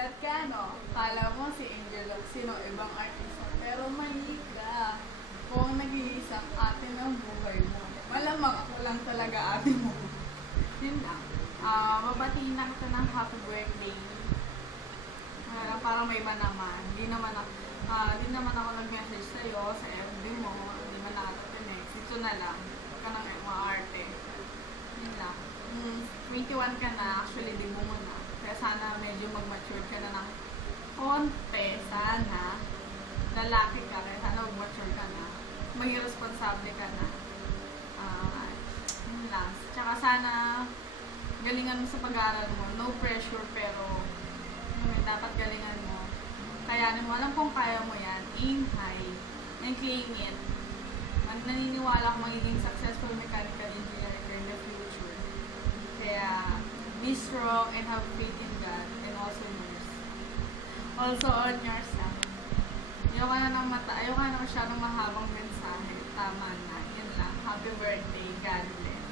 Sulat ka, no? Kala mo si Angel Locsin o ibang artista, pero mali ka. Kung nag-iisang ate ng buhay mo, malamang ako lang talaga ate mo. Yun lang. Mabatiin lang kita ng happy birthday. Parang may iba naman. Di naman ako nag-message sa'yo sa FB mo. Di man nakatapinex. Ito na lang. Huwag ka nang maarte. Yun lang. 21 ka na. Actually, di mo na. Kaya sana medyo mag-mature ka na ng konti. Sana. Lalaki ka. Kaya sana mag-mature ka na. Maging responsable ka na. Yun lang. Tsaka sana galingan mo sa pag-aaral mo. No pressure, pero dapat galingan mo. Kayanin mo. Alam kong kaya mo yan. Aim high. And claim it. Naniniwala akong magiging successful mechanical engineer ka in the future. Kaya, be strong and have faith in God and also in yours. Also on yourself. Ayaw ka na masyadong mahabang mensahe. Tama na. Yun lang. Happy birthday. God bless.